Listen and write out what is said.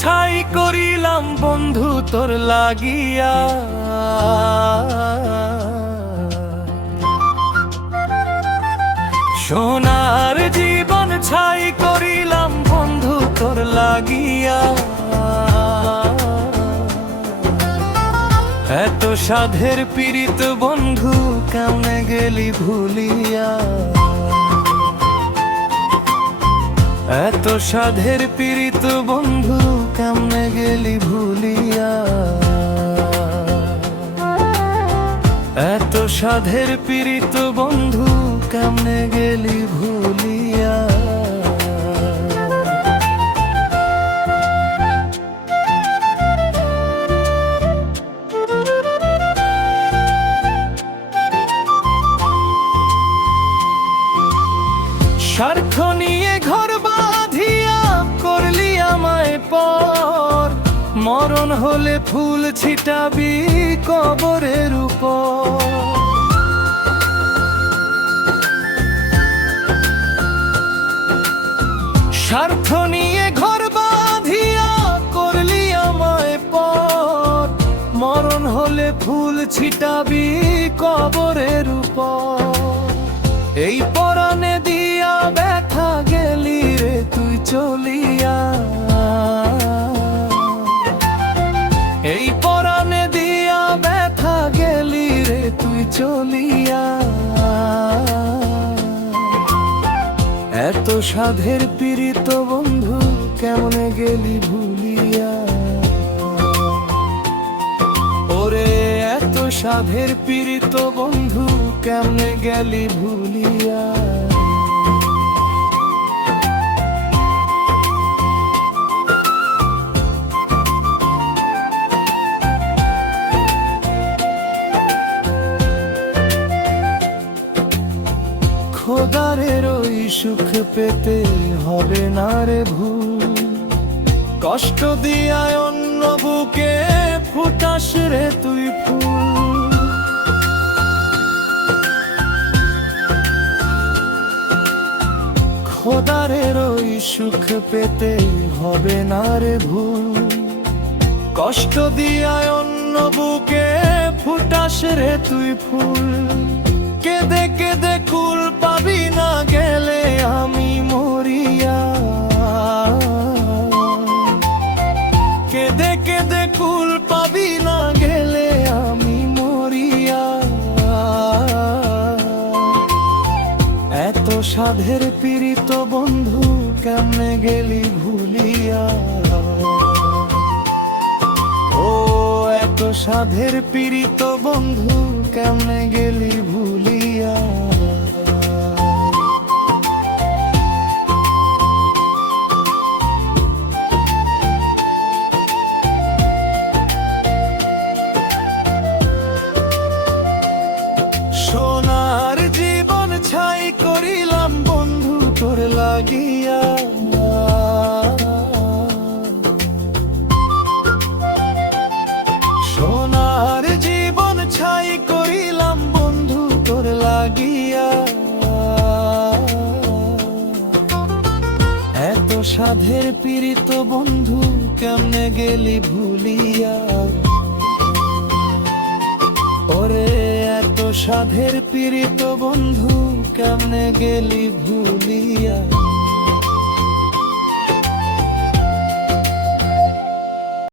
ছাই করিলাম বন্ধু তোর লাগিয়া। সোনার জীবন ছাই করিলাম বন্ধু তোর লাগিয়া। এত সাধের পীড়িত বন্ধু কেমনে গেলি ভুলিয়া। এত সাধের পীড়িত বন্ধু কেমনে গেলি ভুলিয়া। এত সাধের পীড়িত বন্ধু কেমনে গেলি ভুলিয়া। স্বার্থ নিয়ে ঘর বাঁধিয়া করলি আমায় পর। মরণ হলে ফুল ছিটাবি কবরের উপর। স্বার্থ নিয়ে ঘর বাঁধিয়া করলি আমায় পর। মরণ হলে ফুল ছিটাবি কবরের উপর। এই পরাণে দিয়া ব্যথা গেলি রে তুই চলিয়া। এই পরাণে দিয়া ব্যথা গেলি রে তুই চলিয়া। এত সাধের পীড়িত বন্ধু কেমনে গেলি ভুলিয়া। ওরে এত সাধের পীড়িত বন্ধু কেমনে গেলি ভুলিয়া। খোদারের ওই সুখ পেতে হবে না রে ভুল। কষ্ট দিয়ায় অন্য বুকে ফুটাস রে তুই ফুল। খোদারের ওই সুখ পেতে হবে না রে ভুল। কষ্ট দিয়ায় অন্য বুকে ফুটাস রে তুই ফুল। কেঁদে কেঁদে কুল পাবি না গেলে আমি মরিয়া। কেঁদে কেঁদে কুল পাবি না গেলে আমি মরিয়া। এত সাধের পীড়িত বন্ধু কেমনে গেলি ভুলিয়া। ও এত সাধের পীড়িত বন্ধু কেমনে গেলি ভুলিয়া। সোনার জীবন ছাই করিলাম বন্ধু তোর লাগিয়া। সোনার জীবন ছাই করিলাম বন্ধু তোর লাগিয়া। এত সাধের পীড়িত বন্ধু কেমনে গেলি ভুলিয়া। ওরে এত সাধের পীড়িত বন্ধু কেমনে গেলি ভুলিয়া।